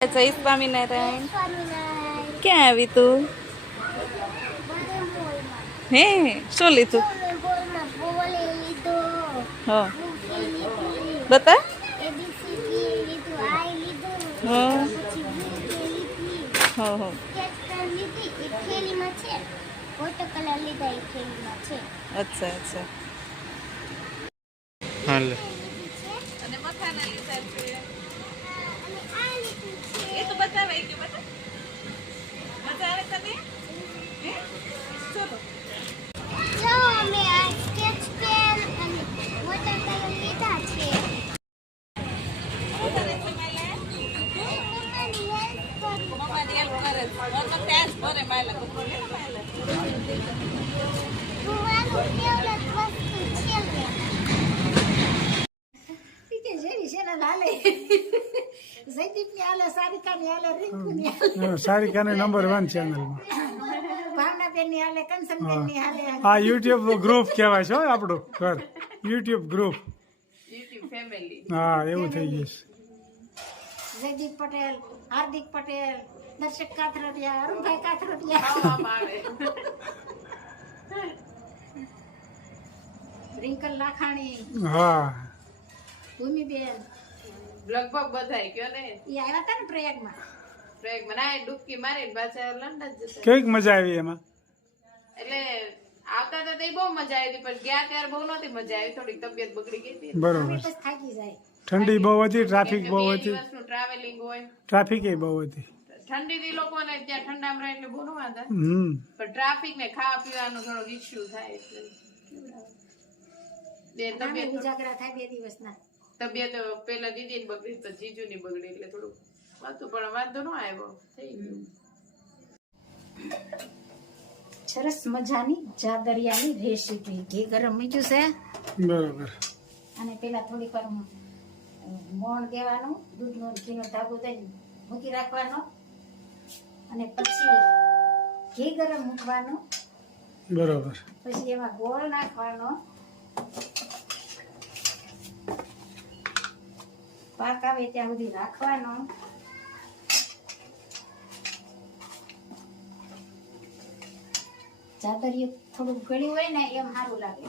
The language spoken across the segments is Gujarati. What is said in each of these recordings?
જય સ્વામિનારાયણ. ક્યાં આવી તું? હે શું લીધું? હા. બતા. અચ્છા અચ્છા. આઈ લીધું હા. પછી બી લીધી હો હો કેસ્ટર લીધી એક થેલીમાં છે વોટર કલર લીધા એક થેલીમાં છે અચ્છા અચ્છા હાલ અને મખાના લીધા છે અને આ લીધું છે એ તો બતાવે કે બતા મજા આવે તને હે ચલો જો અમે આ સ્કેચ પેન અને વોટર કલર લીધા છે મમ્માની હેલ્પ કરું મમ્માની હેલ્પ કરે છે મન તો ત્યાં જ ભરે માયલા તો ભરે ને માયલા જોવાનું ફેવરેટ વસ્તુ છે લે કે જેવી છે ને લાલે જયદીપની હાલે સારિકાની નંબર વન ચેનલમાં આ યુટ્યુબ ગ્રુપ કહેવાય છે આપણું. ઘર. યુટ્યુબ ગ્રુપ હા એવું થઈ ગયું જયદીપ પટેલ હાર્દિક પટેલ દર્શક કાથરોટિયા અરુણભાઈ કાથરોટિયા ખાવામાં રિંકલ લાખાણી હા. ભૂમિબેન. લગભગ બધાય કયો ને? એ આવ્યા હતા ને પ્રયાગમાં. પ્રયોગ મનાય ડૂબકી મારીને પાછા લંડન જતા. કેવી મજા આવી એમાં? એટલે આવતા હતા તે બહુ મજા આવી હતી પણ ગયા ત્યારે બહુ નહોતી મજા આવી. થોડીક તબિયત બગડી ગઈ હતી. બરોબર. થાકી જાય. ઠંડી બહુ હતી ટ્રાફિક બહુ હતી. ટ્રાવેલિંગ હોય. ટ્રાફિક એ બહુ હતી. ઠંડી થી લોકોને ત્યાં ઠંડામાં રહે એટલે બહુ ન વાંધા. હમ. પણ ટ્રાફિક ને ખાવા પીવાનો ઘણો ઇશ્યુ થાય એટલે. બે તબિયત ઉજાગરા થાય બે દિવસના. તબિયત પેલા દીદી ની બગડી તો જીજુ ની બગડી એટલે થોડું હતું પણ વાંધો ન આવ્યો. થઈ ગયું. સરસ મજાની જાદરિયાની રેસીપી. ઘી ગરમ મીઠું છે? બરાબર. અને પેલા થોડીક વાર મોણ દેવાનું દૂધનો ઘીનો ધાગો દઈને મૂકી રાખવાનો. અને પછી ઘી ગરમ મૂકવાનું. બરાબર. પછી એમાં ગોળ નાખવાનો. પાક આવે ત્યાં સુધી રાખવાનો. ચાદરિયું થોડું ગળ્યું હોય ને એમ સારું લાગે.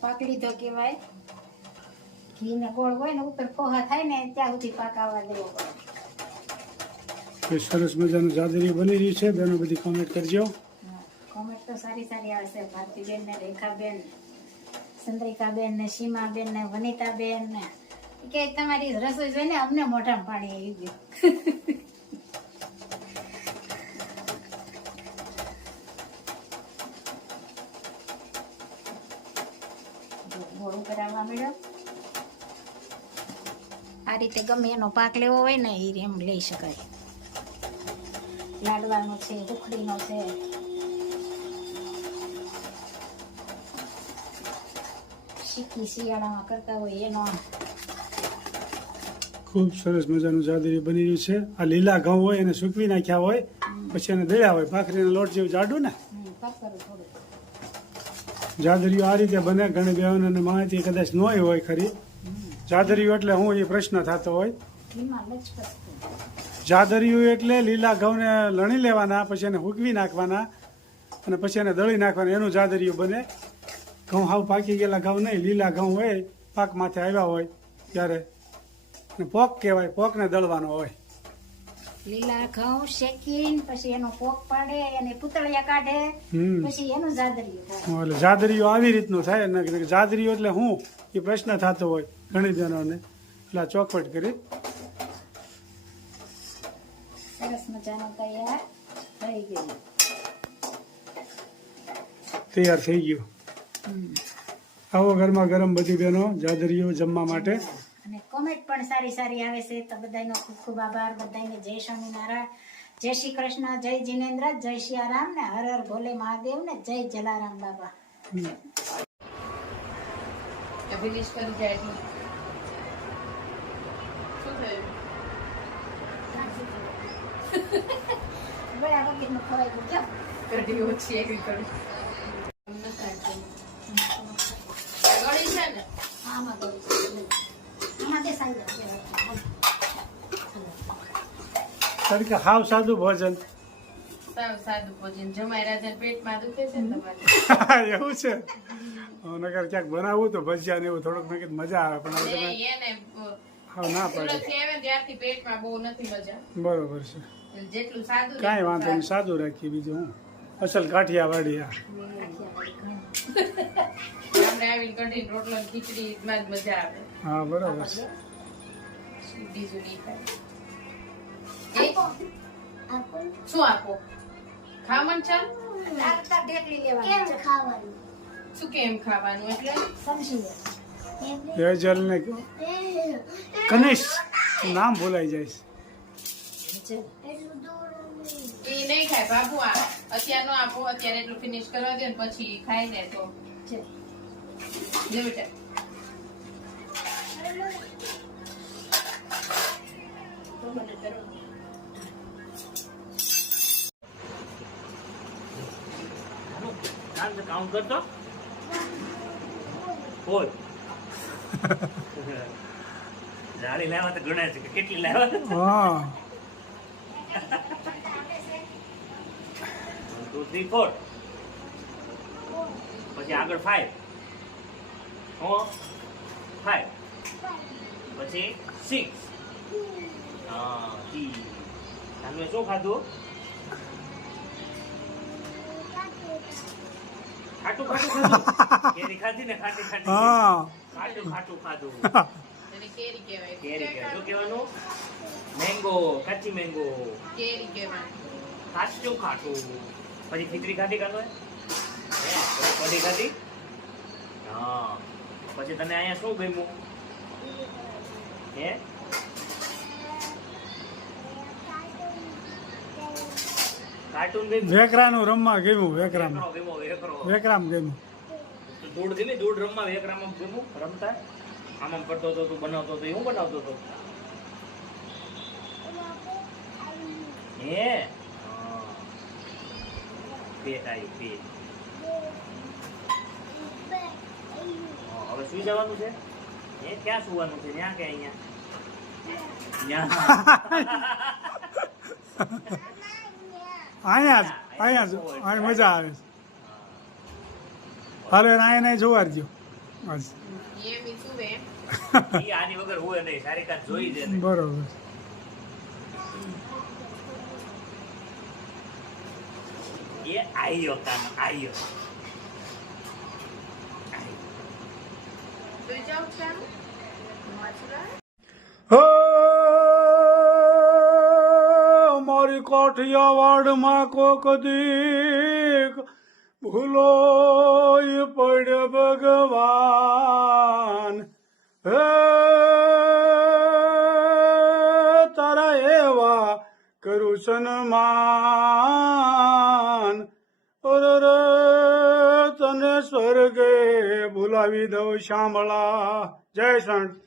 પાક લીધો કહેવાય. ઘી ને ગોળ હોય ને ઉપર પોહા થાય ને ત્યાં સુધી પાક આવવા દેવો કોઈ સરસ મજાનું જાદરી બની રહ્યું છે. બેનો બધી કોમેન્ટ કરજો. કોમેન્ટ તો સારી સારી આવશે. ભારતીબેન ને રેખાબેન ચંદ્રિકાબેન ને સીમાબેન ને વનિતાબેન ને. કે તમારી રસોઈ જોઈને અમને મોઢામાં પાણી આવી ગયું જો ગોળું કરાવવા મળ્યો આ રીતે ગમે એનો પાક લેવો હોય ને એ એમ લઈ શકાય. લાડવાનો છે ઉખડીનો છે. શીખી શિયાળામાં કરતા હોય એનો ખૂબ સરસ મજાનું જાદરી બની રહ્યું છે. આ લીલા ઘઉં હોય એને સૂકવી નાખ્યા હોય પછી એને દળ્યા હોય. ભાખરીના લોટ જેવું જાડું ને? જાદરીઓ આ રીતે બને ઘણી બહેનોને માહિતી કદાચ ન હોય ખરી. જાદરીઓ એટલે હું એ પ્રશ્ન થતો હોય. જાદરિયું એટલે લીલા ઘઉંને લણી લેવાના પછી એને હૂકવી નાખવાના અને પછી એને દળી નાખવાના એનું જાદરિયું બને. ઘઉં હાવ પાકી ગયેલા ઘઉં નહીં લીલા ઘઉં હોય પાક માથે આવ્યા હોય ત્યારે. પોક કહેવાય પોકને દળવાનો હોય. લીલા ઘઉં શેકીને પછી એનો પોક પાડે અને પૂતળિયા કાઢે પછી એનું જાદરિયું એટલે જાદરીયું આવી રીતનું થાય જાદરિયું જાદરીયું એટલે હું એ પ્રશ્ન થતો હોય. ઘણી જણાને એટલે ચોકવટ કરી. સરસ મજાનું તૈયાર થઈ ગયું. તૈયાર થઈ ગયું. આવો ઘરમાં ગરમ બધી બહેનો જાદરીઓ જમવા માટે. અને કોમેન્ટ પણ સારી સારી આવે છે. તો બધાનો ખૂબ ખૂબ આભાર. બધાને જય સ્વામિનારાયણ જય શ્રી કૃષ્ણ જય જીનેન્દ્ર જય સિયારામ ને હર હર ભોલે મહાદેવ ને જય જલારામ બાબા. હમ. કરી જાય બરાબર કેટલું ખવાઈ ગયું ચાલ. કઢી ઓછી એકલી કઢી ગળી છે ને આમાં કરું આમાં તે સાંજે કહેવાય. હાવ સાદું ભોજન સાવ સાદું ભોજન જમાઈ રાજા પેટમાં દુખે છે ને તમારે એવું છે નગર ક્યાંક બનાવવું તો ભજીયા ને એવું થોડુંક મજા આવે પણ એને હાવ ના પડે. પેટમાં બહુ નથી મજા. બરોબર છે. જેટલું સાદું કાંઈ વાંધો નહીં સાદું રાખીએ બીજું હું. અસલ કાઠિયાવાડી આ. આવીને કઢી રોટલો ખીચડી માં જ મજા આવે. હા બરોબર છે. શું આપો? ખાવાનું ચાલ? કેમ ખાવાનું? શું કેમ ખાવાનું એટલે? સમજી લે. એમને હેજલ ને કનિષ નામ ભૂલાઈ જાય નહીં. એ નહીં ખાય બાબુ આ અત્યારે આપો અત્યારે એટલું ફિનિશ કરવા દે ને પછી ખાઈ લે તો છે. બેટા કામ કરતો હોય જાળી લાવ્યા તો ગણાય છે કે કેટલી લાવવા? હા. ટુ થ્રી ફોર પછી આગળ ફાઈવ હો ફાઈવ પછી સિક્સ હા તમે શું ખાધું? ખાટું ખાટું કેરી ખાધી ને ખાટી ખાટી. હા. ખાટું ખાટું ખાધું. એને કેરી કહેવાય. કેરી શું કહેવાનું? મેંગો કાચી મેંગો. કેરી કહેવાય. કાચું ખાટું. પછી ખીચડી ખાધી કાઢો કઢી ખાધી? હા. પછી તને અહીંયા શું ગમ્યું? હે? વેકરાનું રમવા ગયું વેકરામ વેકરો વેકરામ ગયું ધૂળ ગમી ધૂળ રમવા વેકરામાં ગયું રમતા? આમ આમ કરતો હતો તું બનાવતો હતો હું બનાવતો હતો? હે. પેટ આવ્યું પેટ. હવે સુઈ જવાનું છે? એ ક્યાં સુવાનું છે? ત્યાં કે અહીંયા? ત્યાં. અહીંયા જ અહીંયા જ અહીં મજા આવે છે. હાલો એને અહીંયા નહીં જોવા દો બસ એમ ઈ શું એમ ઈ મારી કાઠિયાવાડમાં કોક ભૂલો પડે ભગવાન. હે, તારા એવા કરું સન્માન તને સ્વર્ગે ભૂલાવી દઉં શામળા. જય સંત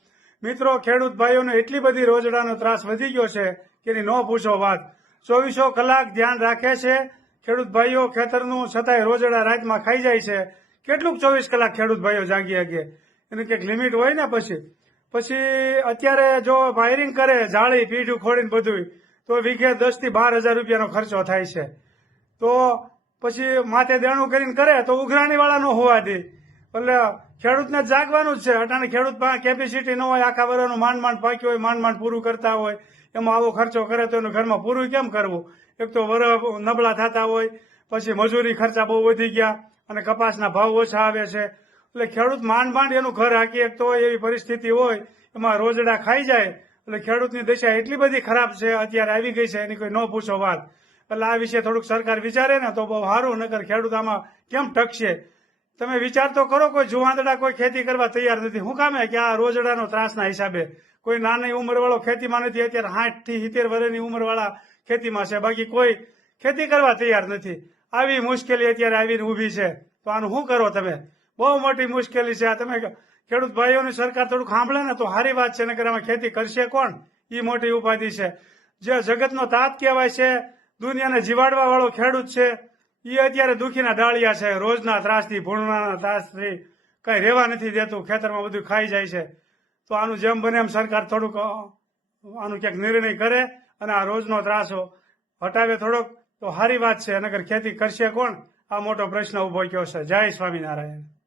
મિત્રો, ખેડૂત ભાઈઓને એટલી બધી રોજડાનો ત્રાસ વધી ગયો છે કે ન પૂછો વાત. ચોવીસો કલાક ધ્યાન રાખે છે. ખેડૂત ભાઈઓ, ખેતરનું છતાંય રોજડા રાતમાં ખાઈ જાય છે. કેટલુંક ચોવીસ કલાક ખેડૂત ભાઈઓ જાગી શકે એની કંઈક લિમિટ હોય ને પછી? પછી અત્યારે જો વાયરિંગ કરે, જાળી પીઠું ખોડીને બધું તો વીઘે દસથી બાર હજાર રૂપિયાનો ખર્ચો થાય છે. તો પછી માથે દેણું કરીને કરે, તો ઉઘરાણી વાળા ન હોવા દે. એટલે ખેડૂતને જાગવાનું જ છે. અટાણે ખેડૂત પાસે કેપેસિટી ન હોય, આખા વર્ષનું માંડ માંડ પાક્યું હોય માંડ માંડ પૂરું કરતા હોય. એમાં આવો ખર્ચો કરે તો એનું ઘરમાં પૂરું કેમ કરવું? એક તો વર નબળા થતા હોય, પછી મજૂરી ખર્ચા બહુ વધી ગયા અને કપાસના ભાવ ઓછા આવે છે. એટલે ખેડૂત માંડ માંડ એનું ઘર હાકી શકતો હોય એવી પરિસ્થિતિ હોય, એમાં રોજડા ખાઈ જાય, એટલે ખેડૂતની દશા એટલી બધી ખરાબ છે, અત્યારે આવી ગઈ છે, એની કોઈ ન પૂછો વાત. એટલે આ વિશે થોડુંક સરકાર વિચારે ને તો બહુ સારું, નકર ખેડૂત આમાં કેમ ટકશે તમે વિચાર તો કરો, કોઈ જુવાંદડા કોઈ ખેતી કરવા તૈયાર નથી. હું કામે? કે આ રોજડાનો ત્રાસના હિસાબે. કોઈ નાની ઉંમરવાળો ખેતીમાં નથી, અત્યારે સાઠથી સિત્તેર વર્ષની ઉંમરવાળા ખેતીમાં છે. બાકી કોઈ ખેતી કરવા તૈયાર નથી. આવી મુશ્કેલી અત્યારે આવીને ઊભી છે. તો આનું શું કરો તમે? બહુ મોટી મુશ્કેલી છે. આ તમે ખેડૂત ભાઈઓની સરકાર થોડુંક સાંભળે ને તો સારી વાત છે નગર આમાં ખેતી કરશે કોણ? એ મોટી ઉપાધિ છે. જે જગતનો તાત કહેવાય છે, દુનિયાને જીવાડવા વાળો ખેડૂત છે એ અત્યારે દુખીના ડાળિયા છે. રોજના ત્રાસથી ભૂણના ત્રાસથી કઈ રહેવા નથી દેતું. ખેતરમાં બધું ખાઈ જાય છે. તો આનું જેમ બને એમ સરકાર થોડુંક આનું ક્યાંક નિર્ણય કરે અને આ રોજનો ત્રાસો હટાવે થોડોક, તો સારી વાત છે. નગર ખેતી કરશે કોણ? આ મોટો પ્રશ્ન ઊભો થયો છે. જય સ્વામિનારાયણ.